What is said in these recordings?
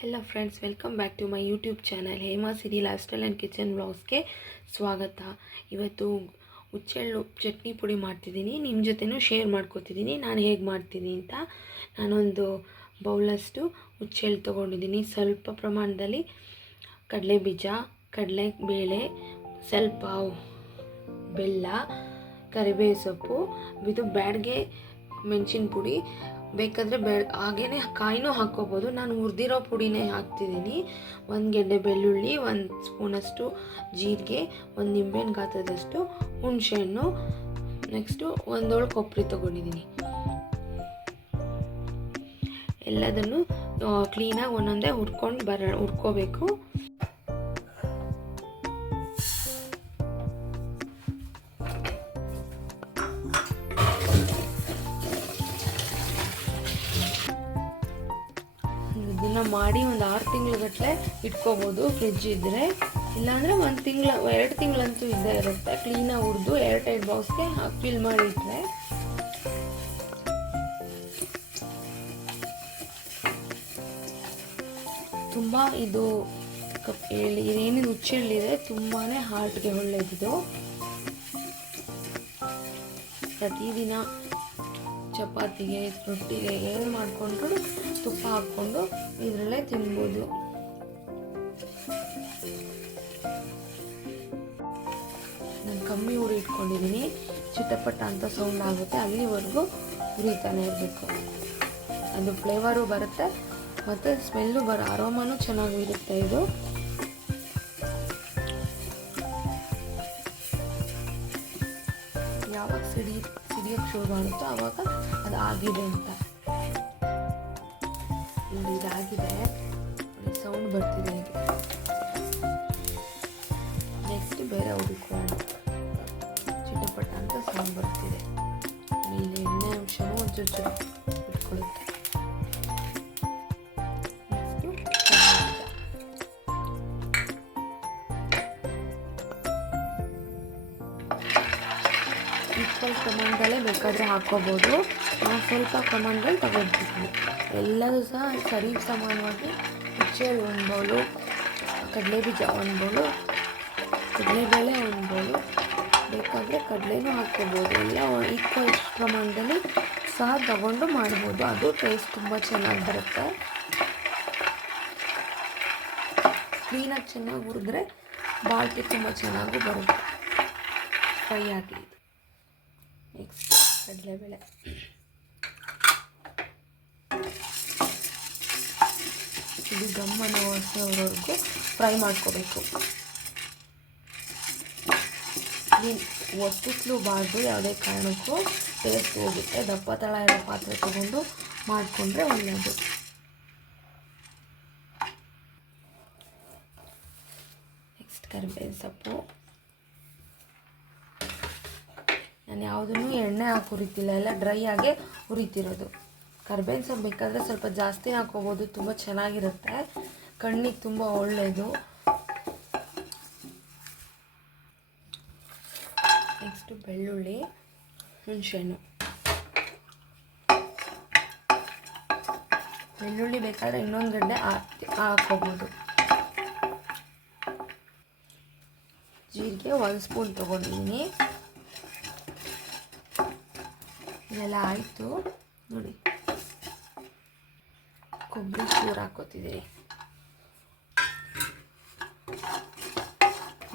Hello friends, welcome back to my YouTube channel Hema Siri lifestyle and kitchen ವ್ಲಾಗ್ಸ್ಗೆ ಸ್ವಾಗತ. ಇವತ್ತು ಹುಚ್ಚೆಳ್ಳು ಚಟ್ನಿ ಪುಡಿ ಮಾಡ್ತಿದ್ದೀನಿ. ನಿಮ್ಮ ಜೊತೆನೂ ಶೇರ್ ಮಾಡ್ಕೊತಿದ್ದೀನಿ ನಾನು ಹೇಗೆ ಮಾಡ್ತೀನಿ ಅಂತ. ನಾನೊಂದು ಬೌಲಷ್ಟು ಹುಚ್ಚೆಳ್ಳು ತೊಗೊಂಡಿದ್ದೀನಿ. ಸ್ವಲ್ಪ ಪ್ರಮಾಣದಲ್ಲಿ ಕಡಲೆಬೀಜ, ಕಡಲೆಬೇಳೆ, ಸ್ವಲ್ಪ ಬೆಲ್ಲ, ಕರಿಬೇವು ಸೊಪ್ಪು, ಇದು ಬ್ಯಾಡ್ಗೆ ಮೆಣಸಿನ ಪುಡಿ. ಬೇಕಾದರೆ ಹಾಗೇ ಕಾಯಿನೂ ಹಾಕ್ಕೋಬೋದು. ನಾನು ಹುರಿದಿರೋ ಪುಡಿನೇ ಹಾಕ್ತಿದ್ದೀನಿ. ಒಂದು ಗೆಡ್ಡೆ ಬೆಳ್ಳುಳ್ಳಿ, 1 ಸ್ಪೂನಷ್ಟು ಜೀರಿಗೆ, 1 ನಿಂಬೆಹಣ್ಣು ಗಾತ್ರದಷ್ಟು ಹುಣಸೆಹಣ್ಣು, ನೆಕ್ಸ್ಟು 1 ಹೋಳು ಕೊಬ್ಬರಿ ತೊಗೊಂಡಿದ್ದೀನಿ. ಎಲ್ಲದನ್ನು ಕ್ಲೀನಾಗಿ ಒಂದೊಂದೇ ಹುರ್ಕೋಬೇಕು. ಇದನ್ನು ಮಾಡಿ ಒಂದು 6 ತಿಂಗಳಗಟ್ಟಲೆ ಇಟ್ಕೋಬೋದು ಫ್ರಿಡ್ಜ್ ಇದ್ದರೆ. ಇಲ್ಲಾಂದರೆ 1 ತಿಂಗಳು 2 ತಿಂಗಳಂತೂ ಇದ್ದೇ ಇರುತ್ತೆ. ಕ್ಲೀನಾಗಿ ಹುರಿದು ಏರ್ಟೈಟ್ ಬಾಕ್ಸ್ಗೆ ಫಿಲ್ ಮಾಡಿ ಇಟ್ಟರೆ. ತುಂಬ ಇದು ಏನೇನು ಹುಚ್ಚೆಳ್ಳಿದೆ ತುಂಬಾ ಹಾರ್ಟ್ಗೆ ಒಳ್ಳೆಯದಿದು. ಪ್ರತಿದಿನ ಚಪಾತಿಗೆ, ರೊಟ್ಟಿಗೆ ಏನು ಮಾಡಿಕೊಂಡ್ರು ತುಪ್ಪ ಹಾಕ್ಕೊಂಡು ಇದರಲ್ಲೇ ತಿನ್ಬೋದು. ನಾನು ಕಮ್ಮಿ ಉರಿ ಇಟ್ಕೊಂಡಿದ್ದೀನಿ. ಚಿಟಪಟ ಅಂತ ಸೌಂಡ್ ಆಗುತ್ತೆ, ಅಲ್ಲಿವರೆಗೂ ಹುರಿತಾನೆ ಇರಬೇಕು. ಅದು ಫ್ಲೇವರು ಬರುತ್ತೆ ಮತ್ತು ಸ್ಮೆಲ್ಲು ಅರೋಮಾನು ಚೆನ್ನಾಗಿರುತ್ತೆ. ಇದು ಯಾವಾಗ ಸಿಡಿಯೋಕ್ಕೆ ಶುರು ಮಾಡುತ್ತೋ ಆವಾಗ ಅದು ಆಗಿದೆ ಅಂತ. ಇದಾಗಿದೆ, ಸೌಂಡ್ ಬರ್ತಿದೆ. ಈಗ ನೆಕ್ಸ್ಟ್ ಬೇರೆ ಹುಡುಕೋಣ. ಚಿಟಪಟ ಅಂತ ಸೌಂಡ್ ಬರ್ತಿದೆ. ಮೇಲೆ ಎಣ್ಣೆ ಅಂಶನೂ ಒಂಚೂರು ಇಟ್ಕೊಳ್ಳುತ್ತೆ. ಈಕ್ವಲ್ ಪ್ರಮಾಣದಲ್ಲೇ ಬೇಕಾದರೆ ಹಾಕ್ಕೋಬೋದು. ನಾನು ಸ್ವಲ್ಪ ಪ್ರಮಾಣದಲ್ಲಿ ತಗೊಳ್ತಿದ್ದೀನಿ. ಎಲ್ಲದೂ ಸಹ ಸರಿ ಸಮಾನವಾಗಿ ಹುಚ್ಚೆಳ್ಳು 1 ಬೌಲು, ಕಡಲೆಬೀಜ 1 ಬೌಲು, ಕಡಲೆಬೇಳೆ 1 ಬೌಲು, ಬೇಕಾದರೆ ಕಡಲೆನೂ ಹಾಕ್ಕೋಬೋದು. ಎಲ್ಲ ಈಕ್ವಲ್ ಪ್ರಮಾಣದಲ್ಲಿ ಸಹ ತಗೊಂಡು ಮಾಡ್ಬೋದು. ಅದು ಟೇಸ್ಟ್ ತುಂಬ ಚೆನ್ನಾಗಿ ಬರುತ್ತೆ. ಕ್ಲೀನಾಗಿ ಚೆನ್ನಾಗಿ ಹುರಿದ್ರೆ ಬಾಳ್ಕೆ ತುಂಬ ಚೆನ್ನಾಗೂ ಬರುತ್ತೆ ಫ್ರೈ ಆಗಿ. ನೆಕ್ಸ್ಟ್ ಕಡಲೆಬೇಳೆ, ಇದು ಗಮ್ಮನ ವಾಸನೆವರೆಗೂ ಫ್ರೈ ಮಾಡ್ಕೋಬೇಕು. ಒತ್ತಿಸ್ಲೂಬಾರ್ದು, ಯಾವುದೇ ಕಾರಣಕ್ಕೂ ಟೇಸ್ಟ್ ಹೋಗುತ್ತೆ. ದಪ್ಪ ತಳ ಇರೋ ಪಾತ್ರೆ ತಗೊಂಡು ಮಾಡಿಕೊಂಡ್ರೆ ಒಳ್ಳೆಯದು. ನೆಕ್ಸ್ಟ್ ಕರಿಬೇವು ಸೊಪ್ಪು. ನಾನು ಯಾವುದನ್ನು ಎಣ್ಣೆ ಹಾಕಿ ಹುರಿತಿಲ್ಲ, ಎಲ್ಲ ಡ್ರೈ ಆಗೇ ಹುರಿತಿರೋದು. ಕರಿಬೇವಿನ ಸೊಪ್ಪು ಬೇಕಾದರೆ ಸ್ವಲ್ಪ ಜಾಸ್ತಿ ಹಾಕ್ಕೋಬೋದು, ತುಂಬ ಚೆನ್ನಾಗಿರುತ್ತೆ. ಕಣ್ಣಿಗೆ ತುಂಬ ಒಳ್ಳೆಯದು. ನೆಕ್ಸ್ಟು ಬೆಳ್ಳುಳ್ಳಿ, ಹುಣಸೆಹಣ್ಣು. ಬೆಳ್ಳುಳ್ಳಿ ಬೇಕಾದರೆ ಇನ್ನೊಂದು ಗಡ್ಡೆ ಹಾಕ್ಕೋಬೋದು. ಜೀರಿಗೆ 1 ಸ್ಪೂನ್ ತೊಗೊಂಡಿದ್ದೀನಿ. ಇದೆಲ್ಲ ಆಯಿತು ನೋಡಿ. ಕೊಬ್ಬರಿ ಚೂರು ಹಾಕೋತಿದ್ದೀನಿ.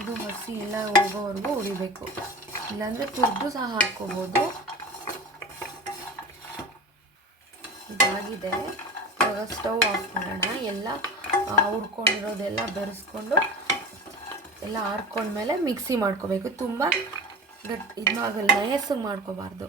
ಇದು ಹಸಿ ಎಲ್ಲ ಹೋಗೋವರೆಗೂ ಹುರಿಬೇಕು. ಇಲ್ಲಾಂದರೆ ತುರಿದು ಸಹ ಹಾಕ್ಕೋಬೋದು. ಇದಾಗಿದೆ. ಇವಾಗ ಸ್ಟವ್ ಆಫ್ ಮಾಡೋಣ. ಎಲ್ಲ ಹುರ್ಕೊಂಡಿರೋದೆಲ್ಲ ಬೆರೆಸ್ಕೊಂಡು ಎಲ್ಲ ಆರ್ಕೊಂಡ್ಮೇಲೆ ಮಿಕ್ಸಿ ಮಾಡ್ಕೋಬೇಕು. ತುಂಬ ಇದನ್ನಾಗಲ್ಲ, ನಯಸ್ಸಿಗೆ ಮಾಡ್ಕೋಬಾರ್ದು.